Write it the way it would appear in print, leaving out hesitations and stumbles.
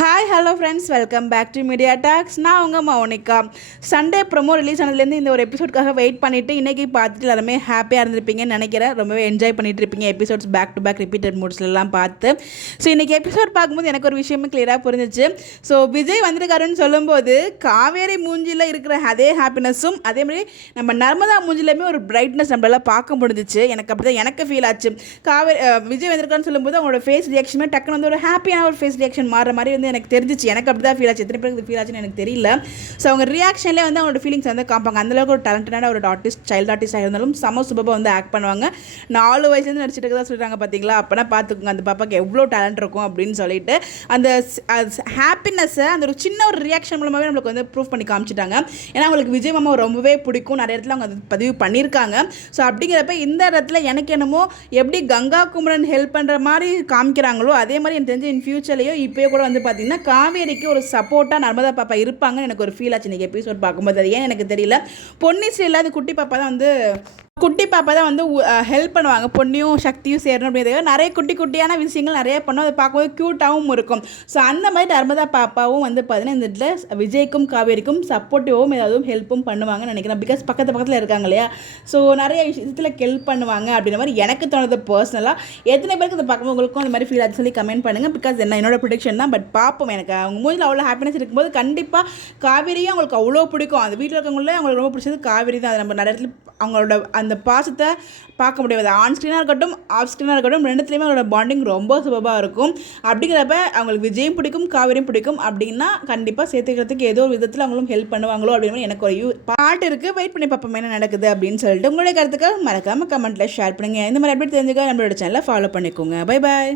Hi hello friends, welcome back to Media Talks. நான் உங்கள் Mounika. Sunday promo release ஆனதுலேருந்து இந்த ஒரு எபிசோட்காக வெயிட் பண்ணிவிட்டு இன்றைக்கி பார்த்துட்டு எல்லாருமே ஹாப்பியாக இருந்திருப்பீங்கன்னு நினைக்கிறேன். ரொம்பவே என்ஜாய் பண்ணிட்டு இருப்பீங்க episodes back to back repeated மூட்ஸ்லாம் பார்த்து. ஸோ இன்றைக்கி எபிசோட் பார்க்கும்போது எனக்கு ஒரு விஷயமே கிளியராக புரிஞ்சிச்சு. ஸோ விஜய் வந்திருக்காருன்னு சொல்லும்போது காவேரி மூஞ்சியில் இருக்கிற அதே ஹாப்பினஸும் அதே மாதிரி நம்ம நர்மதா மூஞ்சிலையுமே ஒரு பிரைட்னஸ் நம்மளால் பார்க்க முடிஞ்சிச்சு. எனக்கு அப்படி தான் எனக்கு ஃபீல் ஆச்சு. விஜய் வந்திருக்காருன்னு சொல்லும்போது அவங்களோட ஃபேஸ் ரியாக்ஷனுமே டக்குன்னு வந்து ஒரு ஹாப்பியான ஒரு ஃபேஸ் ரியாக்ஷன் மாறுற மாதிரி வந்து எனக்கு தெரிஞ்சிச்சு. எனக்கு அப்படி தான் ஃபீல் ஆச்சு. எத்தனை பேருக்கு ஃபீல் ஆச்சுன்னு எனக்கு தெரியல. ஸோ அவங்க ரியாக்ஷன்லேயே வந்து அவங்களோட ஃபீலிங்ஸ் வந்து காப்பாங்க. அந்தளவுக்கு ஒரு டேலண்டடான ஒரு ஆர்டிஸ்ட், சைல்டு ஆர்டிஸ்டாக இருந்தாலும் செம சூப்பராக வந்து ஆக்ட் பண்ணுவாங்க. 4 வயசுலேருந்து நடிச்சிட்டு தான் சொல்கிறாங்க பார்த்தீங்களா. அப்போனா பார்த்துக்கோங்க அந்த பாப்பாக்கு எவ்வளோ டேலண்ட் இருக்கும் அப்படின்னு சொல்லிட்டு அந்த ஹாப்பினஸ்ஸை அந்த ஒரு சின்ன ஒரு ரியாக்ஷன் மூலமாகவே நம்மளுக்கு வந்து ப்ரூவ் பண்ணி காமிச்சிட்டாங்க. ஏன்னா அவங்களுக்கு விஜய் மாமா ரொம்பவே பிடிக்கும். நிறைய இடத்துல அவங்க அது பதிவு பண்ணியிருக்காங்க. ஸோ அப்படிங்கிறப்ப இந்த இடத்துல எனக்கு என்னமோ எப்படி கங்கா குமரன் ஹெல்ப் பண்ணுற மாதிரி காமிக்கிறாங்களோ அதே மாதிரி எனக்கு தெரிஞ்சு இன் ஃபியூச்சர்லேயோ இப்போயே கூட வந்து பார்த்தீங்கன்னா காவேரிக்கு ஒரு சப்போர்ட்டாக நர்மதா பாப்பா இருப்பாங்கன்னு எனக்கு ஒரு ஃபீல் ஆச்சு இன்றைக்கி எபிசோட் பார்க்கும்போது. அது ஏன் எனக்கு தெரியல. பொன்னி இல்லாத குட்டி பாப்பா தான் வந்து ஹெல்ப் பண்ணுவாங்க. பொன்னியும் சக்தியும் சேரணும் அப்படிங்கிறது நிறைய குட்டி குட்டியான விஷயங்கள் நிறைய பண்ணும். அதை பார்க்கும்போது க்யூட்டாகவும் இருக்கும். ஸோ அந்த மாதிரி நர்மதா பாப்பாவும் வந்து பார்த்தீங்கன்னா இந்த இடத்துல விஜய்க்கும் காவேரிக்கும் சப்போர்ட்டிவாகவும் ஏதாவது ஹெல்ப்பும் பண்ணுவாங்கன்னு நினைக்கிறேன். பிகாஸ் பக்கத்தில் இருக்காங்க இல்லையா. ஸோ நிறைய விஷயத்தில் ஹெல்ப் பண்ணுவாங்க அப்படின்ற மாதிரி எனக்கு தோணுது பர்சனலாக. எத்தனை பேருக்கு அதை பார்க்கும்போது உங்களுக்கும் அந்த மாதிரி ஃபீல் ஆச்சு சொல்லி கமெண்ட் பண்ணுங்கள். பிகாஸ் என்னோட ப்ரொடிக்ஷன் தான். பட் பார்ப்போம். எனக்கு அவங்க மூஞ்சில் அவ்வளோ ஹாப்பினஸ் இருக்கும்போது கண்டிப்பாக காவேரியும் அவங்களுக்கு அவ்வளோ பிடிக்கும். அந்த வீட்டில் இருக்கவங்களே அவங்களுக்கு ரொம்ப பிடிச்சது காவேரி தான். அது நம்ம நிறைய இடத்துல அவங்களோட அந்த பாசத்தை பார்க்க முடியாது. ஆன் ஸ்க்ரீனாக இருக்கட்டும் ஆஃப் ஸ்க்ரீனாக இருக்கட்டும் ரெண்டுத்துலேயுமே அவங்களோட பாண்டிங் ரொம்ப சுபமாக இருக்கும். அப்படிங்கிறப்ப அவங்களுக்கு விஜயும் பிடிக்கும் காவேரியும் பிடிக்கும் அப்படின்னா கண்டிப்பாக சேர்த்துக்கிறதுக்கு ஏதோ ஒரு விதத்தில் அவங்களும் ஹெல்ப் பண்ணுவாங்களோ அப்படின்னு எனக்கு ஒரு பாட்டு இருக்குது. வெயிட் பண்ணி பார்ப்போம் என்ன நடக்குது அப்படின்னு சொல்லிட்டு. உங்களுடைய கருத்துக்கள் மறக்காமல் கமெண்ட்டில் ஷேர் பண்ணுங்கள். இந்த மாதிரி அப்டேட் தெரிஞ்சுக்க நம்மளோட சேனலை ஃபாலோ பண்ணிக்கோங்க. Bye bye.